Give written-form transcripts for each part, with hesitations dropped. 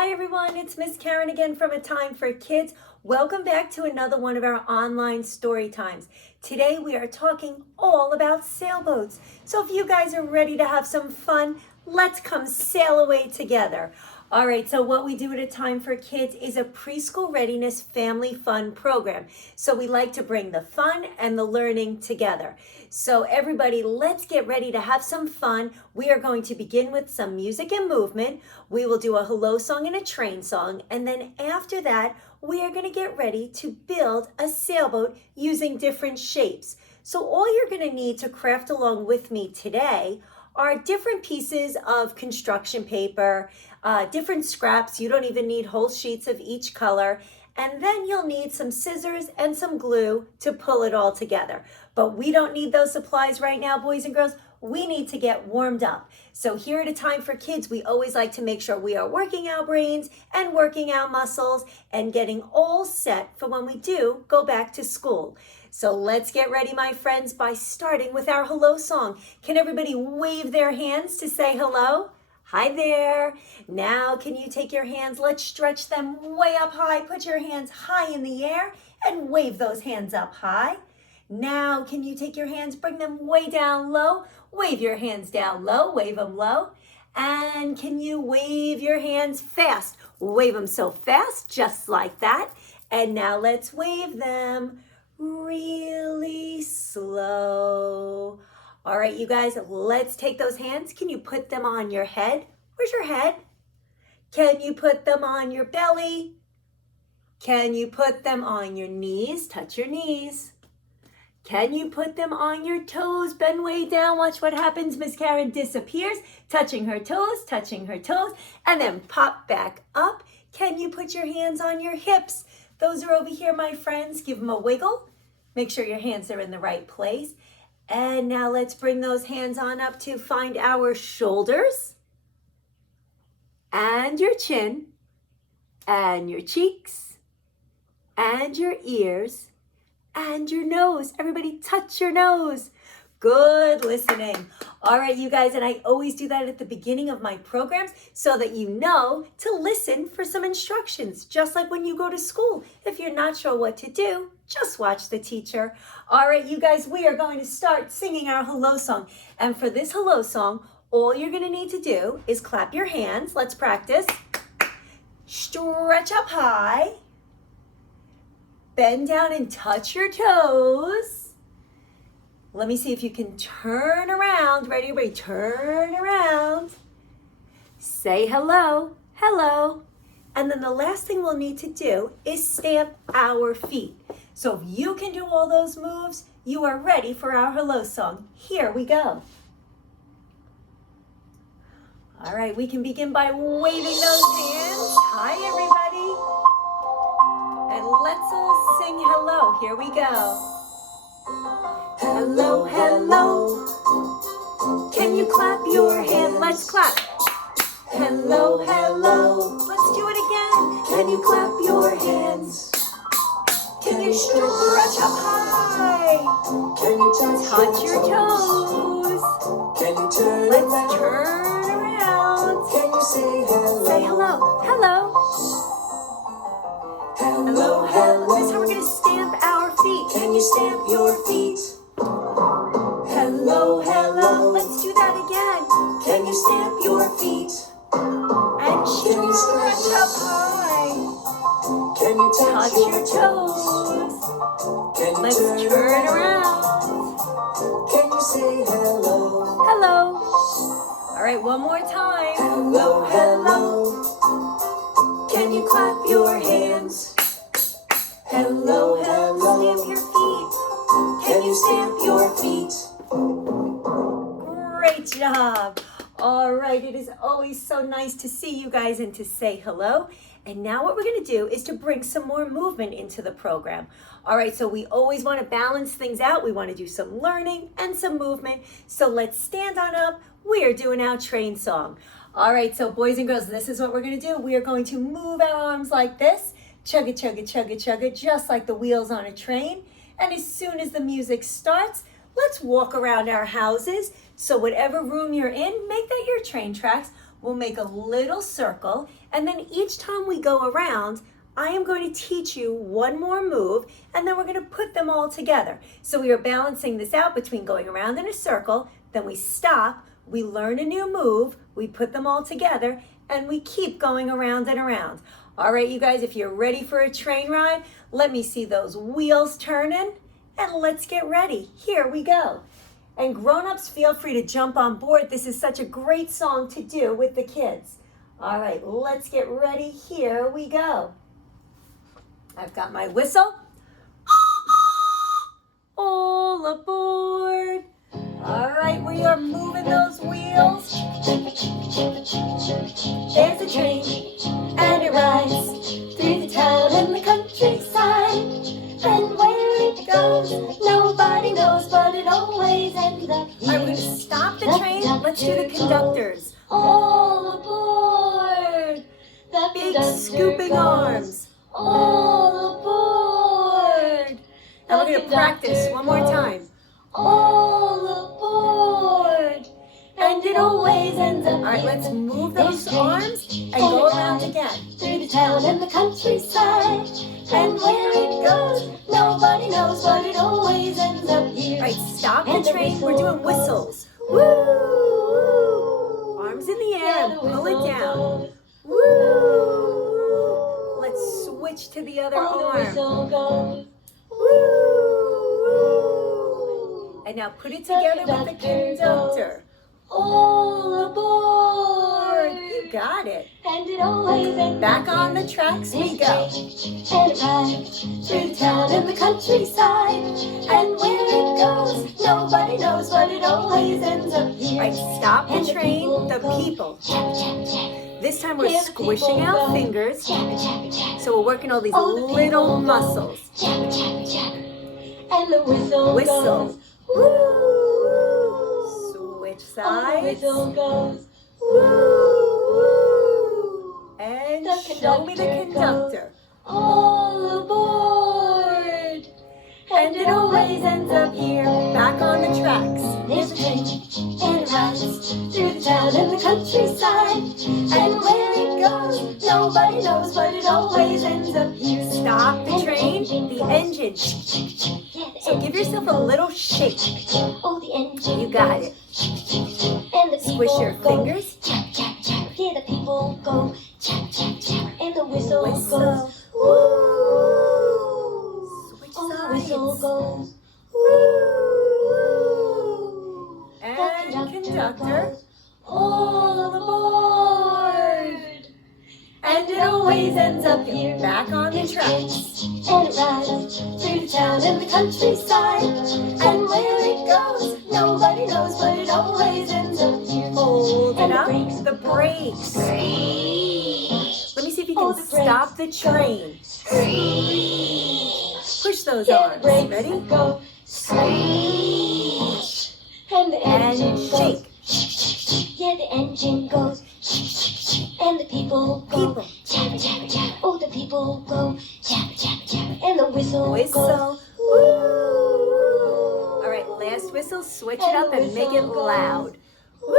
Hi everyone, it's Miss Karen again from A Time for Kids. Welcome back to another one of our online story times. Today we are talking all about sailboats. So if you guys are ready to have some fun, let's come sail away together. All right, so what we do at A Time for Kids is a preschool readiness family fun program. So we like to bring the fun and the learning together. So everybody, let's get ready to have some fun. We are going to begin with some music and movement. We will do a hello song and a train song. And then after that, we are going to get ready to build a sailboat using different shapes. So all you're going to need to craft along with me today are different pieces of construction paper, different scraps. You don't even need whole sheets of each color. And then you'll need some scissors and some glue to pull it all together. But we don't need those supplies right now, boys and girls. We need to get warmed up. So here at A Time for Kids, we always like to make sure we are working our brains and working our muscles and getting all set for when we do go back to school. So let's get ready, my friends, by starting with our hello song. Can everybody wave their hands to say hello? Hi there. Now, can you take your hands? Let's stretch them way up high. Put your hands high in the air and wave those hands up high. Now, can you take your hands, bring them way down low? Wave your hands down low, wave them low. And can you wave your hands fast? Wave them so fast, just like that. And now let's wave them really slow. All right, you guys, let's take those hands. Can you put them on your head? Where's your head? Can you put them on your belly? Can you put them on your knees? Touch your knees. Can you put them on your toes? Bend way down. Watch what happens. Miss Karen disappears, touching her toes, and then pop back up. Can you put your hands on your hips? Those are over here, my friends. Give them a wiggle. Make sure your hands are in the right place. And now let's bring those hands on up to find our shoulders and your chin and your cheeks and your ears and your nose. Everybody touch your nose. Good listening. All right, you guys, and I always do that at the beginning of my programs so that you know to listen for some instructions, just like when you go to school. If you're not sure what to do, just watch the teacher. All right, you guys, we are going to start singing our hello song. And for this hello song, all you're going to need to do is clap your hands. Let's practice. Stretch up high. Bend down and touch your toes. Let me see if you can turn around. Ready, everybody? Turn around. Say hello, hello. And then the last thing we'll need to do is stamp our feet. So if you can do all those moves, you are ready for our hello song. Here we go. All right, we can begin by waving those hands. Hi, everybody. And let's all sing hello. Here we go. Hello, hello. Can you clap your hand? Let's clap. Hello, hello. Let's do it again. Can you clap your hands? Can you stretch up high? Can you Touch your toes. Can you turn Let's around? turn around. Can you say hello? Say hello. Hello. Hello, hello. This is how we're going to stamp our feet. Can you stamp your feet? Hello, hello. Let's do that again. Can you stamp your feet? And stretch up high. Can you Touch touch your toes. Can you Let's turn turn around. Can you say hello? Hello. All right, one more time. Hello, hello. Can you clap your hands? Hello, hello. Stamp your feet. Can you stamp your feet? Great job. All right, it is always so nice to see you guys and to say hello. And now what we're going to do is to bring some more movement into the program. All right, so we always want to balance things out. We want to do some learning and some movement. So let's stand on up. We are doing our train song. All right, so boys and girls, this is what we're going to do. We are going to move our arms like this. Chugga, chugga, chugga, chugga, just like the wheels on a train. And as soon as the music starts, let's walk around our houses. So whatever room you're in, make that your train tracks. we'll make a little circle, and then each time we go around, I am going to teach you one more move, and then we're going to put them all together. So we are balancing this out between going around in a circle, then we stop, we learn a new move, we put them all together, and we keep going around and around. All right, you guys, if you're ready for a train ride, let me see those wheels turning, and let's get ready. Here we go. And grown-ups, feel free to jump on board. This is such a great song to do with the kids. All right, let's get ready. Here we go. I've got my whistle. All aboard. All right, we are moving those wheels. There's a train, and it rides through the town and the countryside. And where it goes, nobody knows, but it always ends up here. All right, we're going to stop the train. Let's do the conductors. All aboard. The big scooping arms. All aboard. Now we're going to practice one more time. All aboard. And it always ends up. All right, let's move those arms and go around again. Through the town and the countryside. And where it goes, nobody knows, but it always ends up here. All right, stop the train. We're doing whistles. Woo! Arms in the air and pull it down. Woo! Let's switch to the other arm. Woo! And now put it together with the conductor. All aboard! You got it. And it always ends back on the tracks we go. And it rides through the town and the countryside. And where it goes, nobody knows, but it always ends up here. Right, stop the train, the people. This time we're squishing our fingers. So we're working all these little muscles. And the whistle. Woo! Switch sides. Woo! And show me the conductor. All aboard. And it always ends up here, back on the tracks. There's a train, and it rides through the town and the countryside. And where it goes, nobody knows, but it always ends up here. Stop the train, the engine. So give yourself a little shake. Oh, the engine. You got it. And the squish your fingers. Tap, tap, tap. Hear the people go. Tap, tap, tap. And the whistle goes. Woo! Switch sides. The whistle goes. Woo! And conductor. All aboard. And it always ends up here, back on the tracks. And it rides through the town and the countryside. And where it goes, nobody knows, but it always ends up here. Hold it up. The brakes. Let me see if you can stop the train. Push those arms. Ready? Go. Screech. And the engine shake. Yeah, the engine goes. And the people go. Tap, tap, tap. Oh, the people go. Tap, tap, tap. And the whistle goes. Woo! All right, last whistle. Switch it up and make it loud. Woo!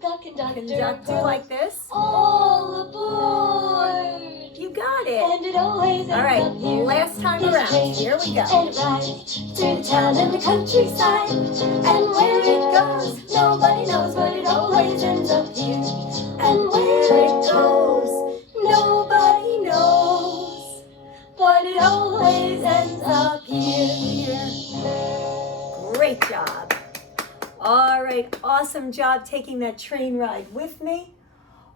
The conductor like this. All aboard. You got it. And it always all right, last time around. Here we go. And it rides through the town and the countryside. And where it goes, nobody knows, but it always ends up here. And where it goes, nobody knows, but it always ends up here. Great job. All right, awesome job taking that train ride with me.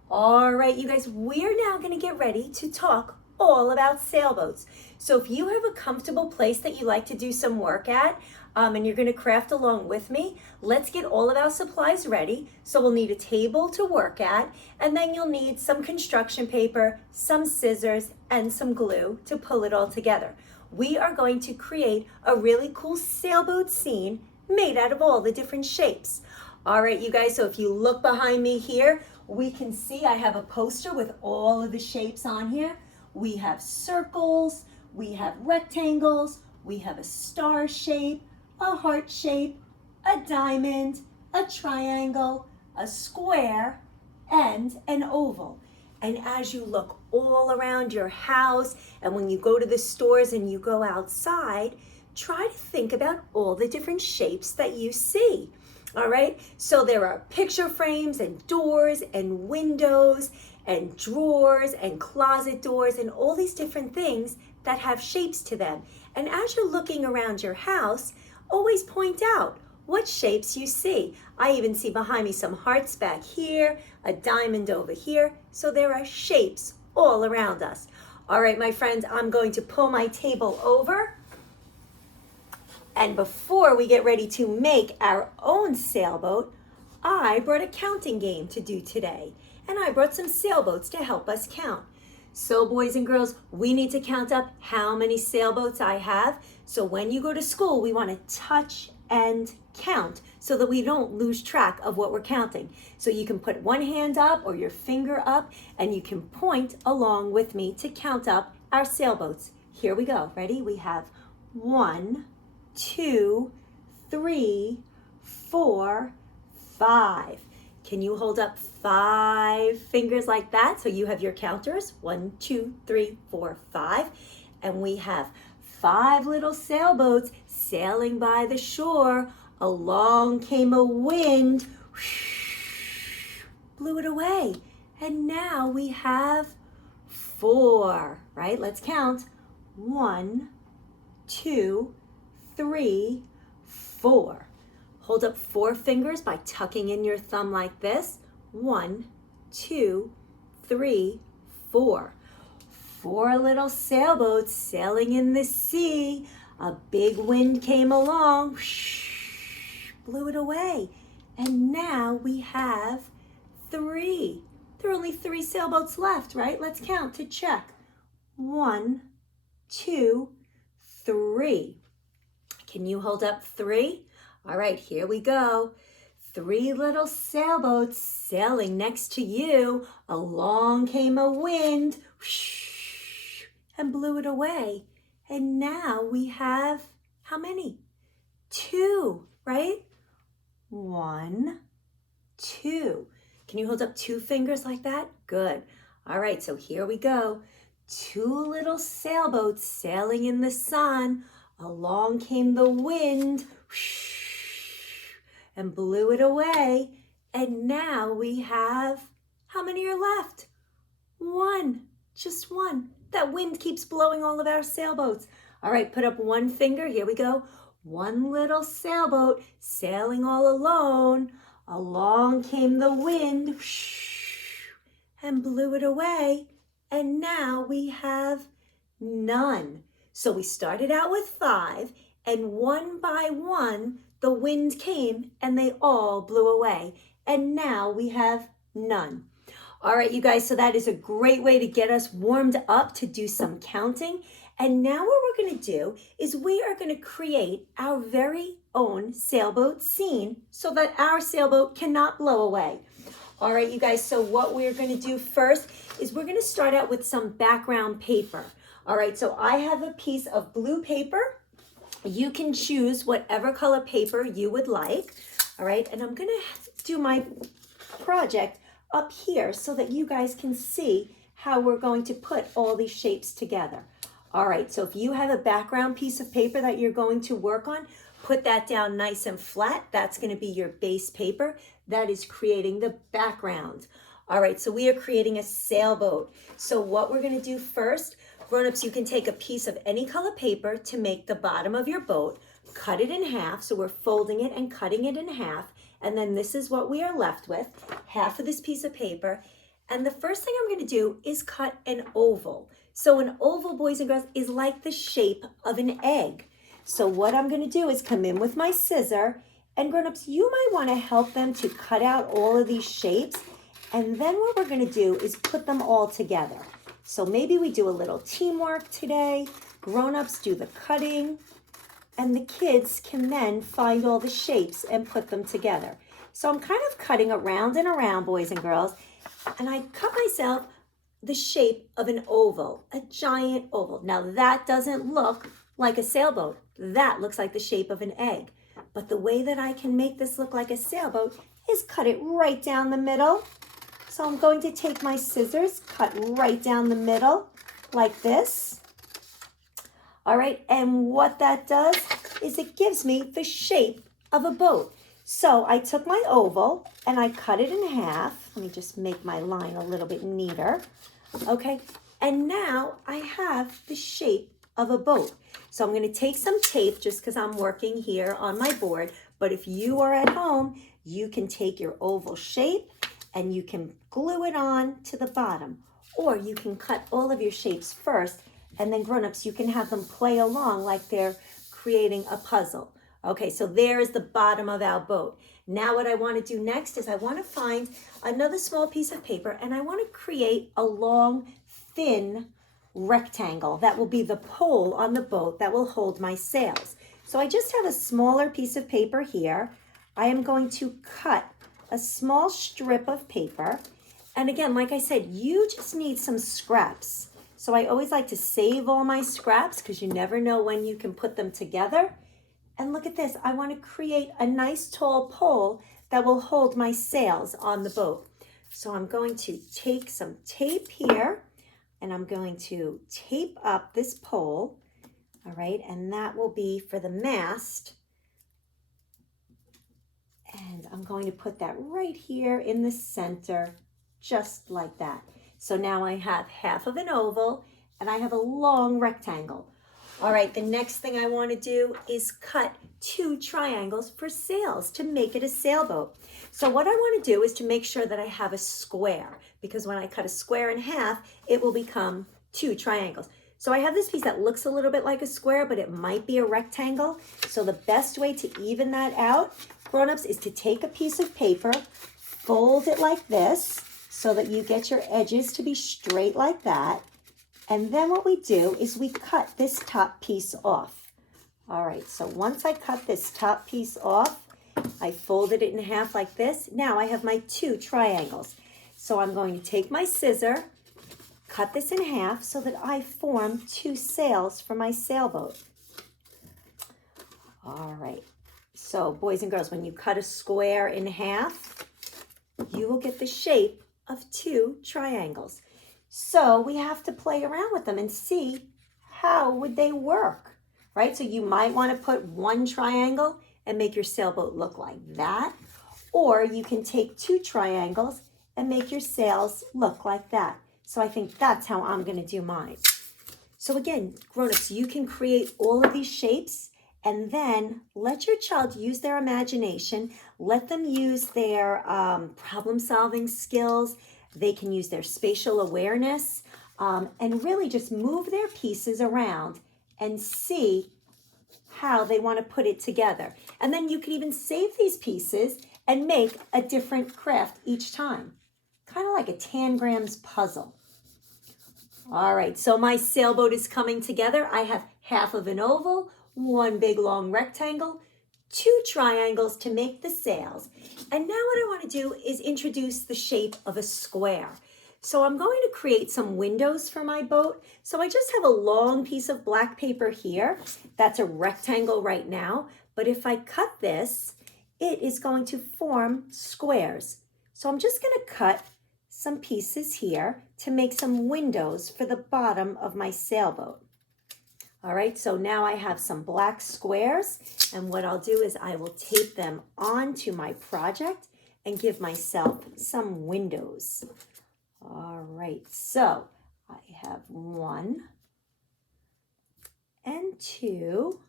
All right, you guys, we're now going to get ready to talk all about sailboats. So if you have a comfortable place that you like to do some work at, and you're going to craft along with me, let's get all of our supplies ready. So we'll need a table to work at, and then you'll need some construction paper, some scissors, and some glue to pull it all together. We are going to create a really cool sailboat scene made out of all the different shapes. All right, you guys, so if you look behind me here, we can see I have a poster with all of the shapes on here. We have circles, we have rectangles, we have a star shape, a heart shape, a diamond, a triangle, a square, and an oval. And as you look all around your house, and when you go to the stores and you go outside, try to think about all the different shapes that you see. All right, so there are picture frames and doors and windows and drawers and closet doors and all these different things that have shapes to them. And as you're looking around your house, always point out what shapes you see. I even see behind me some hearts back here, a diamond over here. So there are shapes all around us. All right, my friends, I'm going to pull my table over. And before we get ready to make our own sailboat, I brought a counting game to do today. And I brought some sailboats to help us count. So boys and girls, we need to count up how many sailboats I have. So when you go to school, we want to touch and count so that we don't lose track of what we're counting. So you can put one hand up or your finger up and you can point along with me to count up our sailboats. Here we go. Ready? We have 1, 2, 3, 4, 5. Can you hold up 5 fingers like that? So you have your counters, 1, 2, 3, 4, 5. And we have 5 little sailboats sailing by the shore. Along came a wind, blew it away. And now we have 4, right? Let's count. 1, 2, 3, 4. Hold up 4 fingers by tucking in your thumb like this. 1, 2, 3, 4. 4 little sailboats sailing in the sea. A big wind came along, blew it away. And now we have 3. There are only 3 sailboats left, right? Let's count to check. 1, 2, 3. Can you hold up 3? All right, here we go. 3 little sailboats sailing next to you. Along came a wind, and blew it away. And now we have, how many? 2, right? 1, 2. Can you hold up 2 fingers like that? Good. All right, so here we go. 2 little sailboats sailing in the sun. Along came the wind, and blew it away. And now we have, how many are left? 1, just 1. That wind keeps blowing all of our sailboats. All right, put up 1 finger. Here we go. 1 little sailboat sailing all alone. Along came the wind, and blew it away. And now we have none. So we started out with 5, and one by one, the wind came and they all blew away. And now we have none. All right, you guys, so that is a great way to get us warmed up to do some counting. And now what we're going to do is we are going to create our very own sailboat scene so that our sailboat cannot blow away. All right, you guys, so what we're going to do first is we're going to start out with some background paper. All right, so I have a piece of blue paper. You can choose whatever color paper you would like. All right, and I'm going to do my project up here so that you guys can see how we're going to put all these shapes together. All right, so if you have a background piece of paper that you're going to work on, put that down nice and flat. That's going to be your base paper. That is creating the background. All right, so we are creating a sailboat. So what we're going to do first, grown-ups, you can take a piece of any color paper to make the bottom of your boat, cut it in half. So we're folding it and cutting it in half. And then this is what we are left with, half of this piece of paper. And the first thing I'm going to do is cut an oval. So an oval, boys and girls, is like the shape of an egg. So what I'm going to do is come in with my scissor, and grown-ups, you might want to help them to cut out all of these shapes. And then what we're going to do is put them all together. So maybe we do a little teamwork today. Grown-ups do the cutting, and the kids can then find all the shapes and put them together. So I'm kind of cutting around and around, boys and girls, and I cut myself the shape of an oval, a giant oval. Now that doesn't look like a sailboat. That looks like the shape of an egg. But the way that I can make this look like a sailboat is cut it right down the middle. So I'm going to take my scissors, cut right down the middle like this. All right, and what that does is it gives me the shape of a boat. So I took my oval and I cut it in half. Let me just make my line a little bit neater. Okay, and now I have the shape of a boat. So I'm going to take some tape just because I'm working here on my board. But if you are at home, you can take your oval shape and you can glue it on to the bottom. Or you can cut all of your shapes first, and then grown-ups, you can have them play along like they're creating a puzzle. Okay, so there is the bottom of our boat. Now what I want to do next is I want to find another small piece of paper, and I want to create a long, thin rectangle that will be the pole on the boat that will hold my sails. So I just have a smaller piece of paper here. I am going to cut a small strip of paper. And again, like I said, you just need some scraps. So I always like to save all my scraps because you never know when you can put them together. And look at this. I want to create a nice tall pole that will hold my sails on the boat. So I'm going to take some tape here and I'm going to tape up this pole. All right, and that will be for the mast. And I'm going to put that right here in the center, just like that. So now I have half of an oval and I have a long rectangle. All right, the next thing I want to do is cut 2 triangles for sails to make it a sailboat. So what I want to do is to make sure that I have a square, because when I cut a square in half, it will become 2 triangles. So I have this piece that looks a little bit like a square, but it might be a rectangle. So the best way to even that out, grown-ups, is to take a piece of paper, fold it like this so that you get your edges to be straight like that. And then what we do is we cut this top piece off. All right, so once I cut this top piece off, I folded it in half like this. Now I have my 2 triangles. So I'm going to take my scissor, cut this in half so that I form 2 sails for my sailboat. All right, so boys and girls, when you cut a square in half, you will get the shape of 2 triangles. So we have to play around with them and see how would they work, right? So you might want to put 1 triangle and make your sailboat look like that. Or you can take 2 triangles and make your sails look like that. So I think that's how I'm going to do mine. So again, grown-ups, you can create all of these shapes and then let your child use their imagination. Let them use their problem-solving skills. They can use their spatial awareness and really just move their pieces around and see how they want to put it together. And then you can even save these pieces and make a different craft each time. Kind of like a tangrams puzzle. All right, so my sailboat is coming together. I have half of an oval, 1 big long rectangle, 2 triangles to make the sails. And now what I want to do is introduce the shape of a square. So I'm going to create some windows for my boat. So I just have a long piece of black paper here. That's a rectangle right now. But if I cut this, it is going to form squares. So I'm just going to cut some pieces here to make some windows for the bottom of my sailboat. All right, so now I have some black squares, and what I'll do is I will tape them onto my project and give myself some windows. All right, so I have 1 and 2.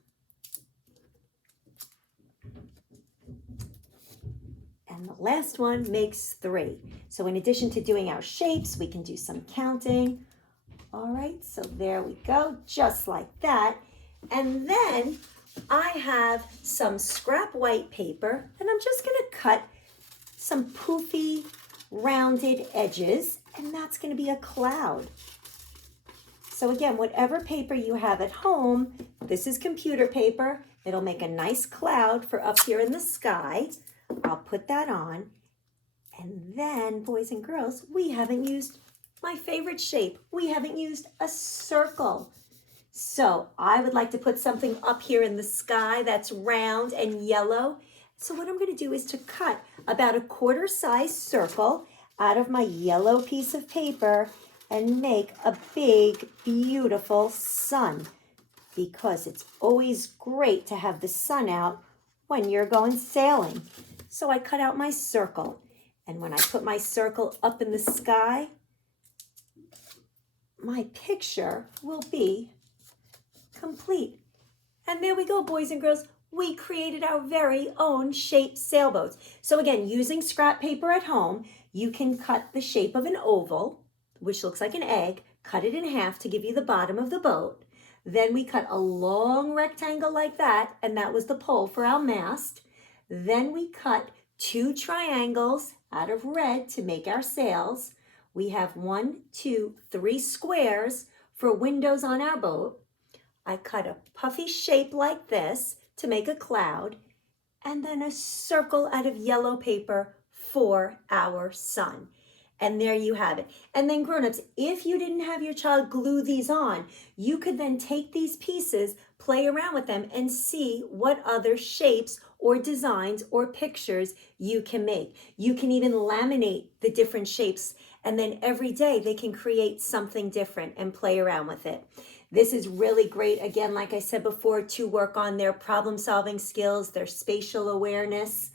And the last one makes 3. So in addition to doing our shapes, we can do some counting. All right, so there we go, just like that. And then I have some scrap white paper, and I'm just going to cut some poofy, rounded edges, and that's going to be a cloud. So again, whatever paper you have at home, this is computer paper. It'll make a nice cloud for up here in the sky. I'll put that on. And then, boys and girls, we haven't used my favorite shape. We haven't used a circle. So I would like to put something up here in the sky that's round and yellow. So what I'm going to do is to cut about a quarter-size circle out of my yellow piece of paper and make a big, beautiful sun, because it's always great to have the sun out when you're going sailing. So I cut out my circle, and when I put my circle up in the sky, my picture will be complete. And there we go, boys and girls. We created our very own shaped sailboats. So again, using scrap paper at home, you can cut the shape of an oval, which looks like an egg, cut it in half to give you the bottom of the boat. Then we cut a long rectangle like that, and that was the pole for our mast. Then we cut 2 triangles out of red to make our sails. We have 1, 2, 3 squares for windows on our boat. I cut a puffy shape like this to make a cloud, and then a circle out of yellow paper for our sun. And there you have it. And then grown-ups, if you didn't have your child glue these on, you could then take these pieces, play around with them, and see what other shapes or designs or pictures you can make. You can even laminate the different shapes, and then every day they can create something different and play around with it. This is really great, again, like I said before, to work on their problem-solving skills, their spatial awareness,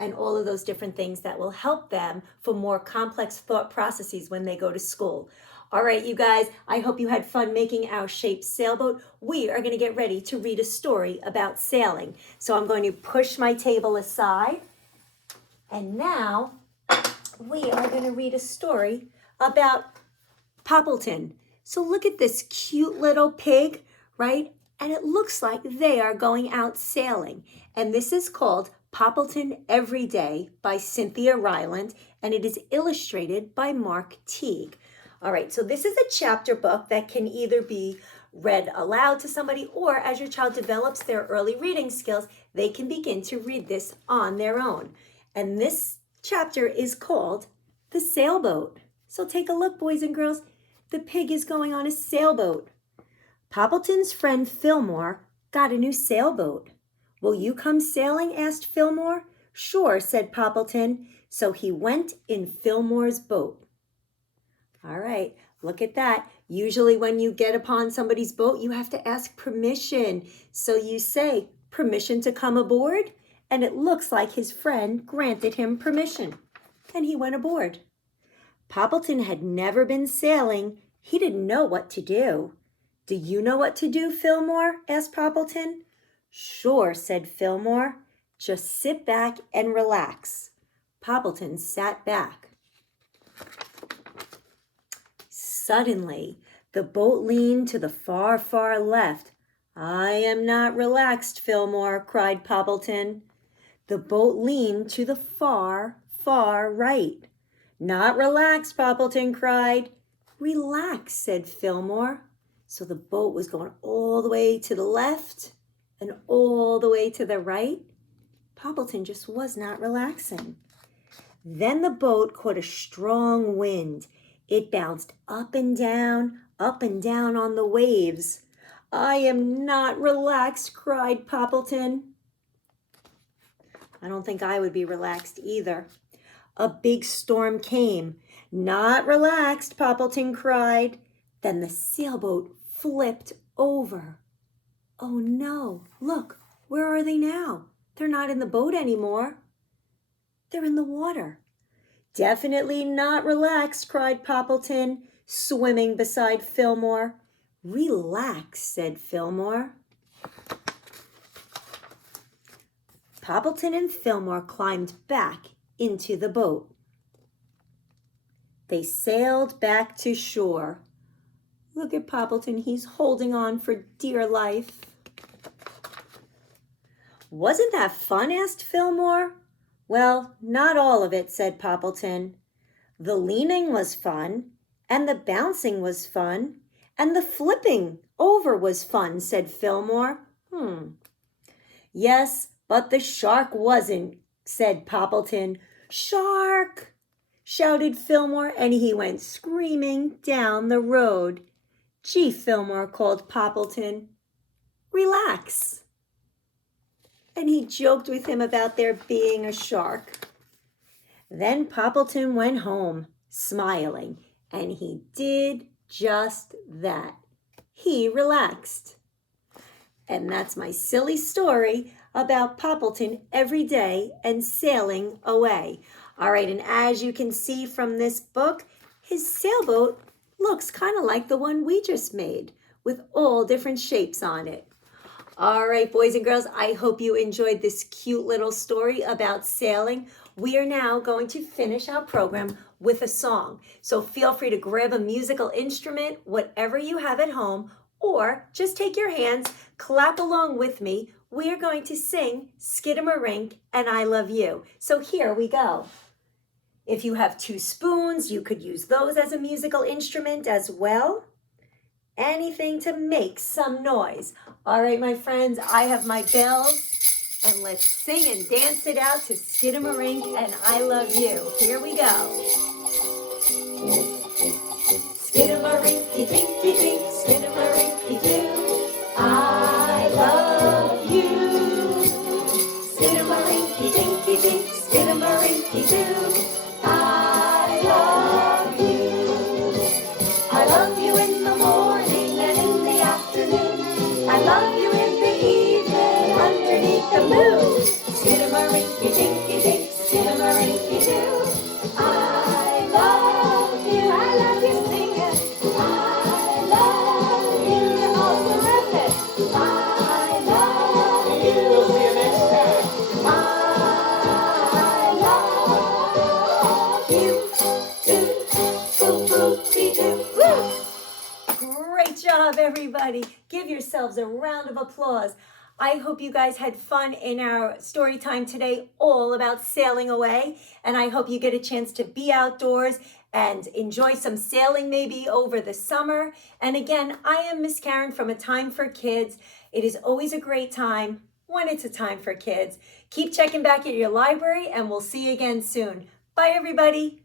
and all of those different things that will help them for more complex thought processes when they go to school. All right, you guys, I hope you had fun making our shaped sailboat. We are going to get ready to read a story about sailing. So I'm going to push my table aside, and now we are going to read a story about Poppleton. So look at this cute little pig, right? And it looks like they are going out sailing. And this is called Poppleton Every Day by Cynthia Ryland, and it is illustrated by Mark Teague. All right, so this is a chapter book that can either be read aloud to somebody, or as your child develops their early reading skills, they can begin to read this on their own. And this chapter is called The Sailboat. So take a look, boys and girls. The pig is going on a sailboat. Poppleton's friend Fillmore got a new sailboat. Will you come sailing? Asked Fillmore. Sure, said Poppleton. So he went in Fillmore's boat. All right, look at that. Usually when you get upon somebody's boat, you have to ask permission. So you say, permission to come aboard? And it looks like his friend granted him permission, and he went aboard. Poppleton had never been sailing. He didn't know what to do. Do you know what to do, Fillmore? Asked Poppleton. Sure, said Fillmore. Just sit back and relax. Poppleton sat back. Suddenly, the boat leaned to the far, far left. I am not relaxed, Fillmore, cried Poppleton. The boat leaned to the far, far right. Not relaxed, Poppleton cried. Relax, said Fillmore. So the boat was going all the way to the left and all the way to the right. Poppleton just was not relaxing. Then the boat caught a strong wind. It bounced up and down on the waves. I am not relaxed, cried Poppleton. I don't think I would be relaxed either. A big storm came. Not relaxed, Poppleton cried. Then the sailboat flipped over. Oh no, look, where are they now? They're not in the boat anymore. They're in the water. Definitely not relaxed, cried Poppleton, swimming beside Fillmore. Relax, said Fillmore. Poppleton and Fillmore climbed back into the boat. They sailed back to shore. Look at Poppleton, he's holding on for dear life. Wasn't that fun? Asked Fillmore. Well, not all of it, said Poppleton. The leaning was fun, and the bouncing was fun, and the flipping over was fun, said Fillmore. Yes, but the shark wasn't, said Poppleton. Shark! Shouted Fillmore, and he went screaming down the road. Gee, Fillmore, called Poppleton, relax. And he joked with him about there being a shark. Then Poppleton went home, smiling, and he did just that. He relaxed. And that's my silly story about Poppleton every day and sailing away. All right, and as you can see from this book, his sailboat looks kind of like the one we just made with all different shapes on it. All right, boys and girls, I hope you enjoyed this cute little story about sailing. We are now going to finish our program with a song. So feel free to grab a musical instrument, whatever you have at home, or just take your hands, clap along with me. We are going to sing Skidamarink and I Love You. So here we go. If you have 2 spoons, you could use those as a musical instrument as well. Anything to make some noise. All right, my friends, I have my bells, and let's sing and dance it out to Skidamarink and I Love You. Here we go. Skidamarinky dinky dink, skidamarinky doo, I love you. Skidamarinky dinky dink, skidamarinky doo, I love you. I love you in the morning and in the afternoon. I love you in the evening underneath the moon. Skidamarinky dinky dink, skidamarinky doo, I love you. I love you singing. I love you. You're all terrific. I love you. We'll see you next time. I love you. Great job, everybody. Give yourselves a round of applause. I hope you guys had fun in our story time today, all about sailing away. And I hope you get a chance to be outdoors and enjoy some sailing maybe over the summer. And again, I am Miss Karen from A Time for Kids. It is always a great time when it's a time for kids. Keep checking back at your library and we'll see you again soon. Bye, everybody.